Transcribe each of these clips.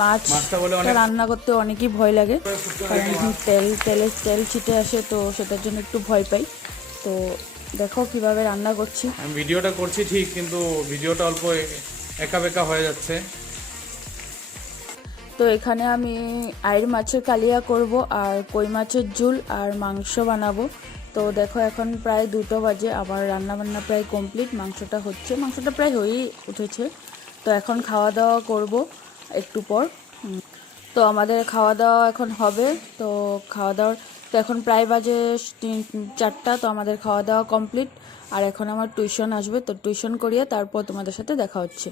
মাছটা রান্না করতে অনেকই ভয় লাগে, কারণ তেল ছিটে আসে, তো সেটার জন্য একটু ভয় পাই। তো দেখো কিভাবে রান্না করছি। আমি ভিডিওটা করছি ঠিক, কিন্তু ভিডিওটা অল্প একা বেকা হয়ে যাচ্ছে। তো এখানে আমি আইড় মাছের কালিয়া করব, আর কই মাছের ঝোল আর মাংস বানাবো। তো দেখো এখন প্রায় 2টো বাজে, আবার রান্নাবান্না প্রায় কমপ্লিট, মাংসটা প্রায় হয়েই উঠেছে। তো এখন খাওয়া দাওয়া করব একটু পর। তো আমাদের খাওয়া দাওয়া এখন হবে। তো খাওয়া দাওয়ার তো এখন প্রায় বাজে 4টা। তো আমাদের খাওয়া দাওয়া কমপ্লিট, আর এখন আমার টিউশন আসবে, তো টিউশন করিয়ে তারপর তোমাদের সাথে দেখা হচ্ছে।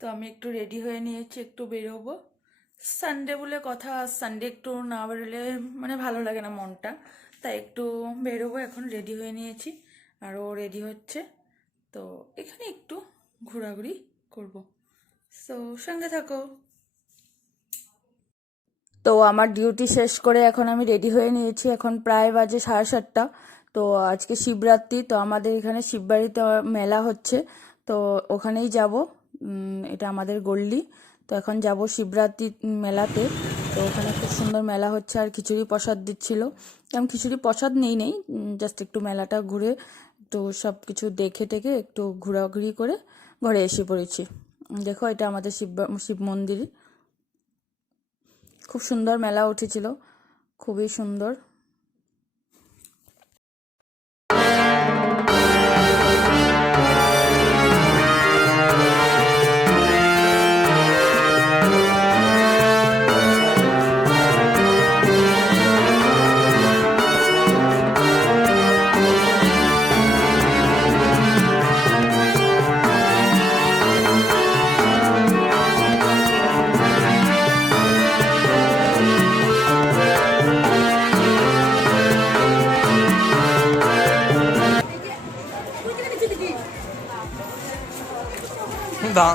তো আমি একটু রেডি হয়ে নিয়েছি, একটু বেরোবো। সানডে বলে কথা, সানডে একটু না বেরোলে মানে ভালো লাগে না মনটা, তাই একটু বেরোবো। এখন রেডি হয়ে নিয়েছি, আর ও রেডি হচ্ছে। তো এখানে একটু ঘোরাঘুরি করব, সো সঙ্গে থাকো। তো আমার ডিউটি শেষ করে এখন আমি রেডি হয়ে নিয়েছি, এখন প্রায় বাজে 7:30। তো আজকে শিবরাত্রি, তো আমাদের এখানে শিববাড়িতে মেলা হচ্ছে, তো ওখানেই যাব। এটা আমাদের গল্লি। তো এখন যাব শিবরাত্রি মেলাতে। তো ওখানে খুব সুন্দর মেলা হচ্ছে, আর খিচুড়ি প্রসাদ দিচ্ছিল। আমি খিচুড়ি প্রসাদ নেই, জাস্ট একটু মেলাটা ঘুরে একটু সব কিছু দেখে টেকে একটু ঘোরাঘুরি করে ঘরে এসে পড়েছি। দেখো এটা আমাদের শিব মন্দির। খুব সুন্দর মেলা উঠেছিল, খুবই সুন্দর।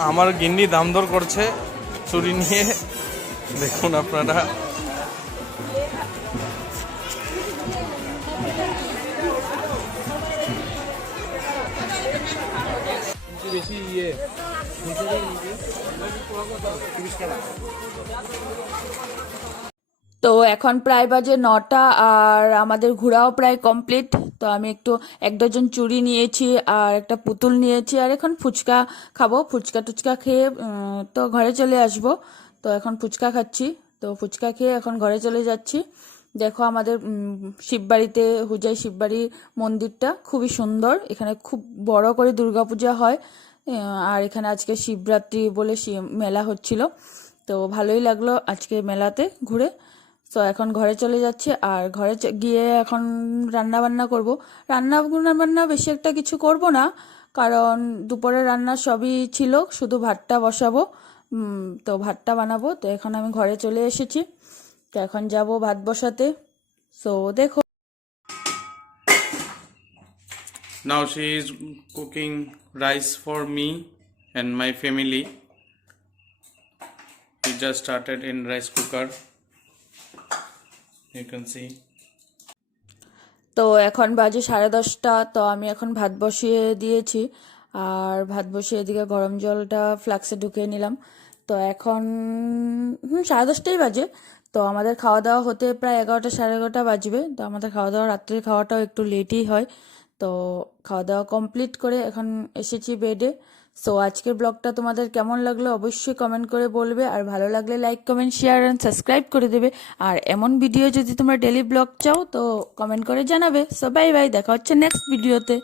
আমার গিন্নি দাম দর করছে চুরি নিয়ে, দেখুন আপনারা। তো এখন প্রায় বাজে 9টা, আর আমাদের ঘোরাও প্রায় কমপ্লিট। তো আমি একটু 1 ডজন চুড়ি নিয়েছি, আর একটা পুতুল নিয়েছি, আর এখন ফুচকা খাবো। ফুচকা টুচকা খেয়ে তো ঘরে চলে আসব। তো এখন ফুচকা খাচ্ছি, তো ফুচকা খেয়ে এখন ঘরে চলে যাচ্ছি। দেখো আমাদের শিববাড়িতে, হুজাই শিববাড়ি মন্দিরটা খুবই সুন্দর। এখানে খুব বড় করে দুর্গাপূজা হয়, আর এখানে আজকে শিবরাত্রি বলে মেলা হচ্ছিল। তো ভালোই লাগলো আজকে মেলাতে ঘুরে। তো এখন ঘরে চলে যাচ্ছে, আর ঘরে গিয়ে এখন রান্না বান্না করব। রান্না বেশি একটা কিছু করব না, কারণ দুপুরের রান্না সবই ছিল, শুধু ভাতটা বসাবো। তো ভাতটা বানাবো। তো এখন আমি ঘরে চলে এসেছি, তো এখন যাব ভাত বসাতে। সো দেখো। Now she is cooking rice for me and my family. We just started in rice cooker. You can see. তো এখন বাজে 10:30। তো আমি এখন ভাত বসিয়ে দিয়েছি, আর ভাত বসিয়ে এদিকে গরম জলটা ফ্লাক্সে ঢুকিয়ে নিলাম। তো এখন 10:30টাই বাজে। তো আমাদের খাওয়া দাওয়া হতে প্রায় 11টা 11:30 বাজবে। তো আমাদের খাওয়া দাওয়া, রাত্রের খাওয়াটাও একটু লেটই হয়। তো খাওয়া দাওয়া কমপ্লিট করে এখন এসেছি বেডে। সো আজকের ব্লগটা তোমাদের কেমন লাগলো অবশ্যই কমেন্ট করে বলবে, আর ভালো লাগলে like comment share and subscribe করে দেবে। আর এমন ভিডিও যদি তোমরা ডেলি ব্লগ চাও তো কমেন্ট করে জানাবে। সো বাই বাই, দেখা হচ্ছে নেক্সট ভিডিওতে।